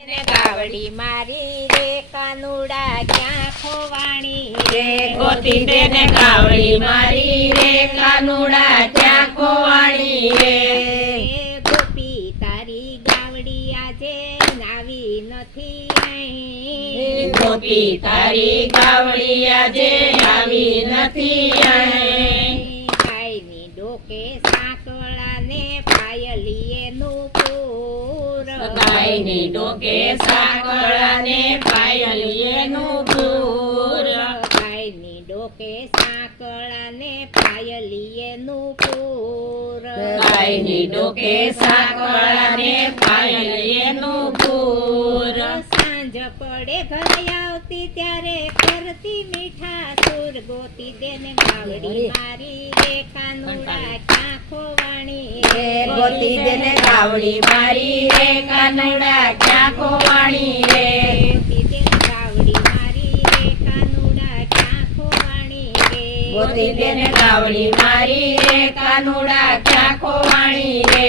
ને ગાવડી મારી રે કાનુડા ક્યાં ખોવાણી રે ગોતી તેને કાવડી મારી રે કાનુડા ક્યાં ખોવાણી રે ગોપી તારી ગાવડી આજે નાવી નથી અહીં. ગોપી તારી ગાવડી આજે આવી નથી અહીં. ગાયની ડોકે સાંકળા ને પાયલીએ નુપુર ગાયની ડોકે સાંકળા ને પાયલીએ નું પૂર ગાયની ડોકે સાકળાને પાયલીએ નુપુર. ગાયની ડોકે સાંકળા ને નું પૂર સાંજ પડે ઘરે આવતી ત્યારે કરતી મીઠા ગોતી દેને ગાવડી મારી રે કાનુડા ક્યાં ખોવાણી રે ગોતી તેને ગાવડી મારી રે કાનુડા ક્યાં ખોવાણી રે. ગોતી દેને ગાવડી મારી રે કાનુડા ક્યાં ખોવાણી રે. ગોતી તેને ગાવડી મારી રે કાનુડા ક્યાં ખોવાણી રે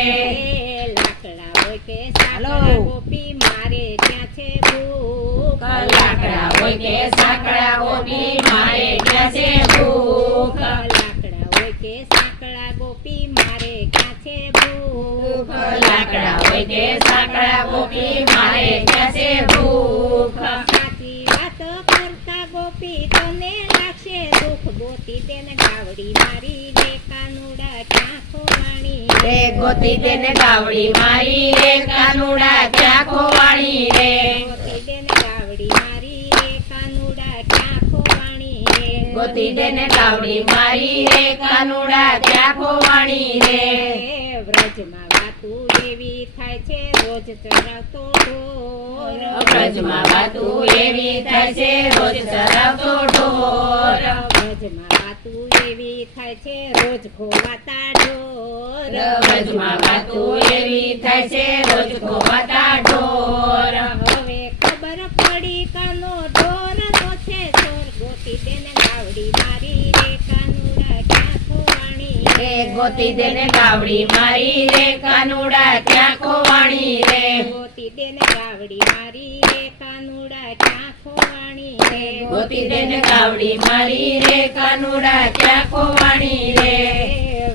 લાકડા હોય કે સાકડા ગોપી મારે ત્યાં છે ભૂખ. લાકડા હોય કે સાંકડા ગોપી છે ભૂખ. લાકડા હોય કે સાંકડા ગોપી મારે ક્યાં છે ભૂખ. લાકડા હોય કે સાંકડા ગોપી મારે ક્યાં છે ભૂખ. સાચી વાત કરતા ગોપી તને લાગશે દુઃખ. ગોતી તેને ગાવડી મારી રે કાનુડા ક્યાં ખોવાણી રે ગોતી તેને ગાવડી મારી રે કાનુડા ગોતી દેને તાવડી મારી રે કાનુડા ક્યાં ખોવાણી રે. વ્રજમાં વાતું એવી થાય છે રોજ ચરાવતો ઢોર. વ્રજમાં વાતું એવી થાય છે રોજ ચરાવતો ઢોર. વ્રજમાં વાતું એવી થાય છે રોજ ખોવાતા ઢોર. વ્રજમાં વાતું એવી થાય છે રોજ ખોવાતા ગાવડી મારી રે કાનુડા ક્યાં ખોવાણી રે? ગોતી દેને ગાવડી મારી રે કાનુડા ક્યાં ખોવાણી રે? ગોતી દેને ગાવડી મારી રે કાનુડા ક્યાં ખોવાણી રે? ગોતી દેને ગાવડી મારી રે કાનુડા ક્યાં ખોવાણી રે?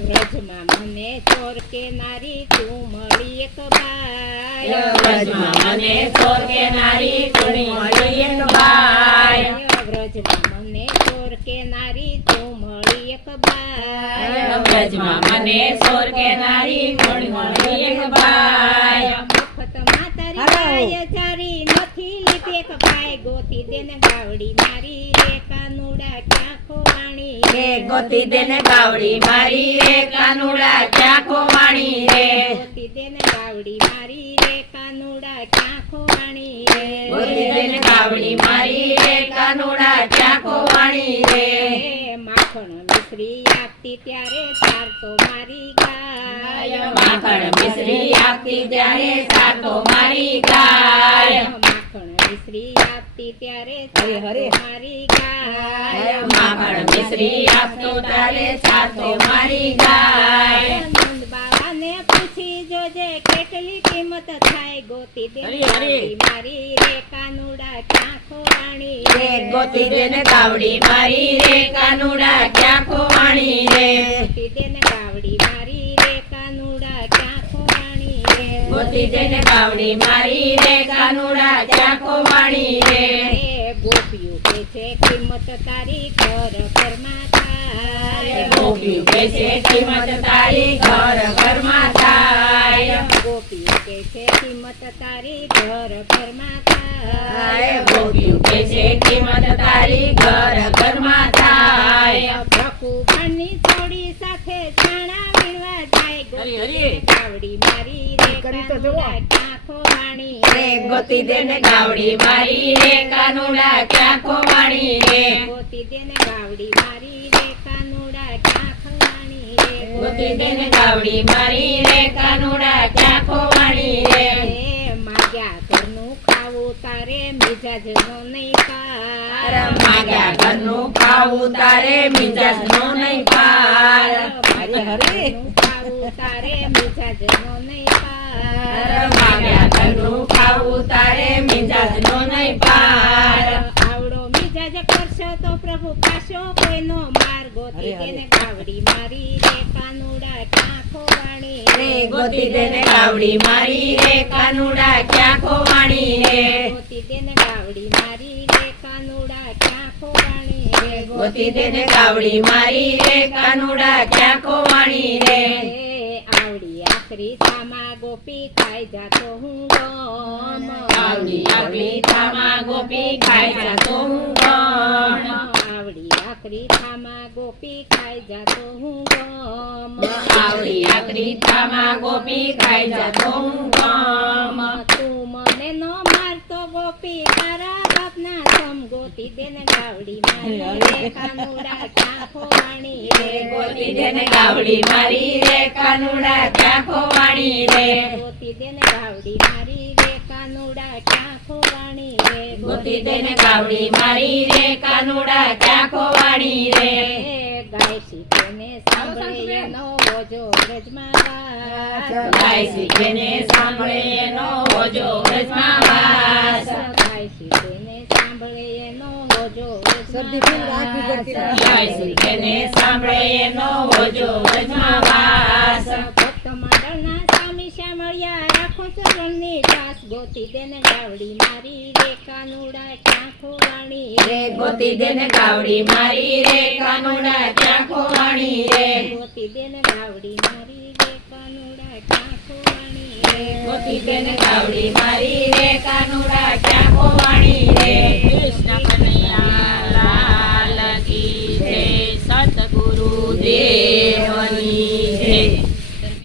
વ્રજમાં મને ચોર કે નારી તું મળી એક બાય. વ્રજમાં મને ચોર કે નારી તું મળી એક બાય. બાય મને ચોર કે નારી મળી મળી એક બાય મફતમાં તારી બાય ચારી નથી લીધી એક ભાઈ. ગોતી દેને ગાવડી મારી રે કાનુડા ક્યાં ખોવાણી રે. ગોતી દેને ગાવડી મારી રે કાનુડા ક્યાં ખોવાણી રે. ગોતી દેને ગાવડી મારી રે કાનુડા ક્યાં ખોવાણી રે. ગોતી તેને ગાવડી મારી રે કાનુડા ક્યાં ખોવાણી રે. માખણ મિશ્રી આપતી ત્યારે સાર તો મારી ગાય. માખણ મિશ્રી આપતી ત્યારે સાતો મારી ગાય. માખણ મિશ્રી આપતી ત્યારે હરે. તો મારી ગાય. માખણ મિશ્રી આપતો ત્યારે સાર તો મારી ગાય. પૂછી જોજે કેટલી કિંમત થાય ગોતી દે. મારી રે કાનુડા ક્યાં ખોવાણી રે? ગોતી દે ને કાવડી મારી રે કાનુડા ક્યાં ખોવાણી રે? ગોતી દેને કાવડી મારી રે કાનુડા ક્યાં ખોવાણી રે? ગોતી દે ને કાવડી મારી રે કાનુડા ક્યાં ખોવાણી રે? ગોપીઓ કે છે કિંમત તારી ઘર ઘરમાં થાય. ગોપીઓ કે છે કિંમત તારી ઘર ઘરમાં છે કિંમત તારી ઘર ઘરમાં હાય થાય કે છે કિંમત તારી ઘર ઘરમાં થાય ભકુભાની છોડી સાથે છાણા વીણવા જાય. હરી, હરી. ગાવડી મારી રે કાનુડા ક્યાં ખોવાણી રે. ગોતી દેને ગાવડી મારી રે કાનુડા ક્યાં ખોવાણી રે. ગોતી દેને ગાવડી મારી રે કાનુડા ક્યાં ખોવાણી રે. ગોતી દેને ગાવડી મારી રે કાનુડા તારે મિજાજનો નહીં પાર માગ્યા ઘરનું ખાવું તારે મિજાજનો નહીં પાર માગ્યા ઘરનું ખાવું તારે મિજાજનો નહીં પાર તારા ગોતી તેને ગાવડી મારી રે કાનુડા ક્યાં ખોવાણી રે? ગોતી તેને ગાવડી મારી રે કાનુડા ક્યાં ખોવાણી રે? ગોતી તેને ગાવડી મારી રે કાનુડા ક્યાં ખોવાણી રે? આવડી આખરી થામા ગોપી ખાઈ જાતો હું ગમ આવડી આખરી થામાં ગોપી ખાઈ જાતો હું ગણ. આવડી આખરી થામા ગોપી ખાઈ જાતો હું ગમ. આવડી આગલી થામાં ગોપી ખાઈ જાતો હું ગમ. તું મને ન મારતો ગોપી તારા બાપના સમ ગોતી દેને ગાવડી મારી રે કાનુડા ક્યાં ખોવાણી રે? ગોતી દેને ગાવડી મારી રે કાનુડા ક્યાં ખોવાણી રે? ગોતી દેને ગાવડી મારી કાનુડા ક્યાં ખોવાણી રે? ગોતી દેને ગાવડી મારી રે કાનુડા ક્યાં ખોવાણી રે? ગાય શીખેને સાંભળે એનો ઓજો વ્રજમાં વાસ. ગાય શીખેને સાંભળે એનો હોજો વ્રજમાં વાસ. ગાય શીખેને સાંભળે એનો ઓજો ગાય શીખેને સાંભળે એનો હોજો વ્રજમાં વાસ. શ્યામળિયા રાખો ચરણની દાસ ગોતી દેને ગાવડી મારી રે કાનુડા ક્યાં ખોવાણી રે. ગોતી દેને ગાવડી મારી રે કાનુડા રે. ગોતી દેને ગાવડી મારી રે કાનુડા ક્યાં ખોવાણી રે. ગોતી દેને ગાવડી મારી રે કાનુડા રે. કૃષ્ણ કનૈયા લાલ કી જય સતગુરુ દેવ.